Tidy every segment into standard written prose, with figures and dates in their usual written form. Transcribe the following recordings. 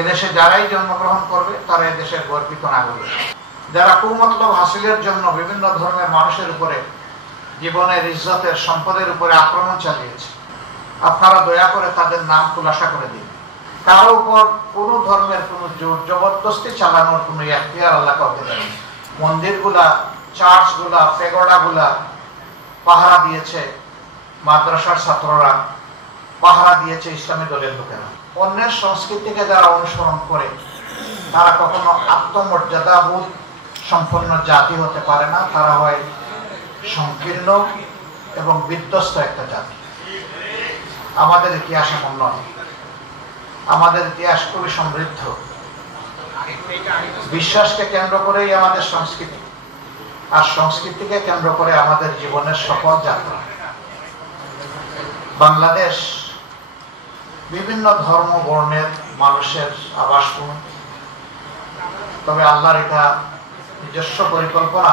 এদেশে যারাই জন্মগ্রহণ করবে তারা এদেশের গর্বিত নাগরিক। যারা কুমতলব হাসিলের জন্য বিভিন্ন ধর্মের মানুষের উপরে জীবনের, ইজ্জতের, সম্পদের উপরে আক্রমণ চালিয়েছে, আপনারা দয়া করে তাদের নাম খুলাসা করে দিন। কারো উপর কোনো ধর্মের কোনো জোর জবরদস্তি চালানোর কোনো এখতিয়ার আল্লাহ কাউকে দেন। মন্দিরগুলা, চার্চগুলা, পেগোডাগুলা পাহারা দিয়েছে মাদ্রাসার ছাত্ররা, পাহারা দিয়েছে ইসলামী দলের লোকেরা। অন্যের সংস্কৃতিকে যারা অনুসরণ করে তারা কখনো আত্মমর্যাদাবোধ সম্পন্ন জাতি হতে পারে না। তারা হয় সংকীর্ণ এবং বিধ্বস্ত একটা জাতি। আমাদের ইতিহাস এমন নয়। আমাদের ইতিহাস খুবই সমৃদ্ধ। বিশ্বাসকে কেন্দ্র করেই আমাদের সংস্কৃতি, আর সংস্কৃতিকে কেন্দ্র করে আমাদের জীবনের সফল যাত্রা। বাংলাদেশ বিভিন্ন ধর্ম বর্ণের মানুষের আবাসভূমি। তবে আল্লাহর এটা নিজস্ব পরিকল্পনা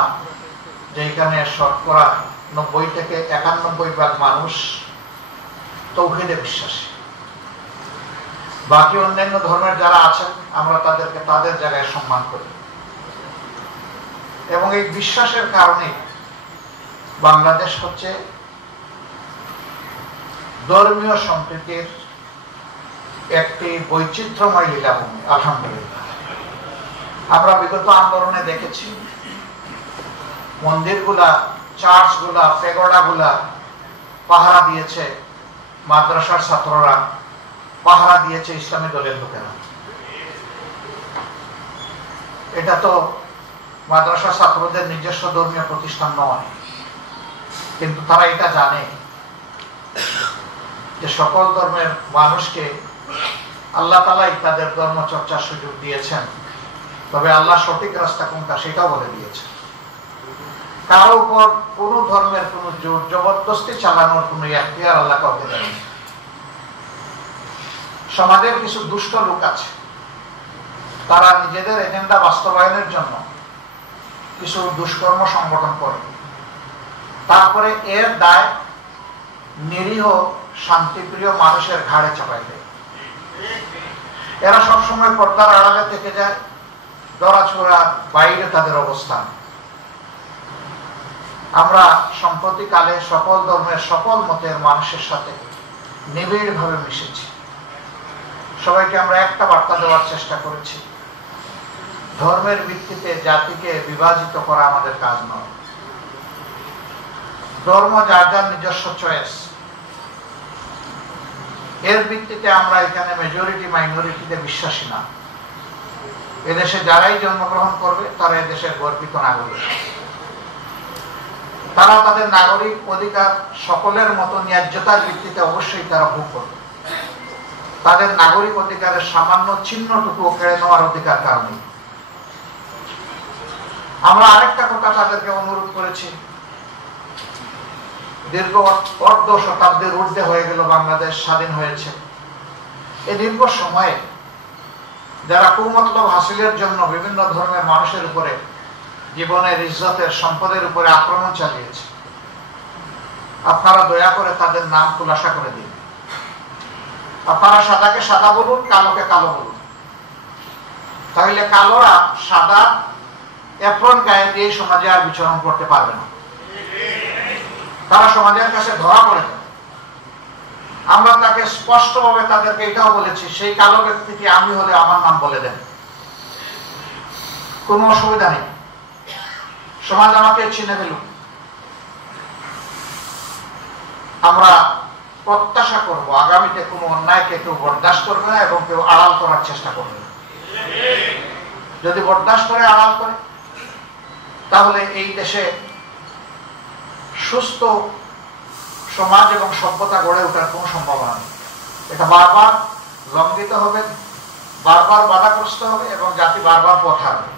যে এখানে শতকরা 90 থেকে 91% মানুষ তৌহিদে বিশ্বাসী। বাকি অন্যান্য ধর্মের যারা আছেন আমরা তাদেরকে তাদের জায়গায় সম্মান করি, এবং এই বিশ্বাসের কারণে বাংলাদেশ হচ্ছে ধর্মীয় সম্প্রীতির একটি বৈচিত্র্যময় লীলাভূমি। আলহামদুলিল্লাহ, আমরা বিগত আন্দোলনে দেখেছি মন্দিরগুলা, চার্চগুলা, পেগোডাগুলা পাহারা দিয়েছে মাদ্রাসার ছাত্ররা, পাহারা দিয়েছে ইসলামী দলের লোকেরা। এটা তো মাদ্রাসা ছাত্রদের নিজস্ব ধর্মীয় প্রতিষ্ঠান নয়, কিন্তু তারা এটা জানে যে সকল ধর্মের মানুষকে আল্লাহ তাআলাই তাদের ধর্ম চর্চার সুযোগ দিয়েছেন, তবে আল্লাহ সঠিক রাস্তা কোনটা সেটাও বলে দিয়েছেন। কারো উপর কোন ধর্মের কোন জোর জবরদস্তি চালানোর কোন এখতিয়ার আল্লাহ কাউকে দেন। সমাজের কিছু দুষ্ট লোক আছে, তারা নিজেদের এজেন্ডা বাস্তবায়নের জন্য কিছু দুষ্কর্ম সংগঠন করে, তারপরে এর দায় নিরীহ শান্তিপ্রিয় মানুষের ঘাড়ে চাপাই দেয়। এরা সবসময় পর্দার আড়ালে থেকে যায়, দরাছোড়া বাইরে তাদের অবস্থান। আমরা সম্প্রতিকালে সকল ধর্মের, সকল মতের মানুষের সাথে নিবিড়ভাবে মিশেছি। সবাইকে আমরা একটা বার্তা দেওয়ার চেষ্টা করেছি, ধর্মের ভিত্তিতে জাতিকে বিভাজিত করা আমাদের কাজ নয়। ধর্ম যার যার নিজস্ব চয়েস, এর ভিত্তিতে আমরা এখানে মেজরিটি মাইনরিটিতে বিশ্বাসী না। এদেশে যারাই জন্মগ্রহণ করবে তারা এদেশের গর্বিত নাগরিক। তারা তাদের নাগরিক অধিকার সকলের মতো ন্যায্যতার ভিত্তিতে অবশ্যই তারা ভোগ করবে। তাদের নাগরিক অধিকারের সামান্য চিহ্নটুকু কেড়ে নেওয়ার অধিকার কারণে আমরা আরেকটা কথা তাদেরকে অনুরোধ করেছি। দীর্ঘ অর্ধ শতাব্দীর ঊর্ধ্বে হয়ে গেল বাংলাদেশ স্বাধীন হয়েছে। এই দীর্ঘ সময়ে যারা কুমতলব হাসিলের জন্য বিভিন্ন ধর্মের মানুষের উপরে জীবনের, ইজ্জতের, সম্পদের উপরে আক্রমণ চালিয়েছে, আপনারা দয়া করে তাদের নাম খুলাসা করে দিন। আপনারা সাদাকে সাদা বলুন, কালোকে কালো বলুন, তাহলে কালোরা সাদা এপ্রন গায়ে দিয়ে সমাজে আর বিচরণ করতে পারবে না। তারা সমাজের কাছে ধরা পড়ে যাবে। আমরা তাকে স্পষ্টভাবে তাদেরকে এটাও বলেছি, সেই কালো ব্যক্তিটি আমি হলে আমার নাম বলে দেন, কোনো অসুবিধা নেই, সমাজ আমাকে চিনে ফেলুক। আমরা প্রত্যাশা করব আগামীতে কোনো অন্যায়কে কেউ বরদাস্ত করবে না এবং কেউ আড়াল করার চেষ্টা করবে না। যদি বরদাস্ত করে, আড়াল করে, তাহলে এই দেশে সুস্থ সমাজ এবং সভ্যতা গড়ে ওঠার কোনো সম্ভাবনা নেই। এটা বারবার লঙ্ঘিত হবে, বারবার বাধাগ্রস্ত হবে এবং জাতি বারবার পথ হারবে।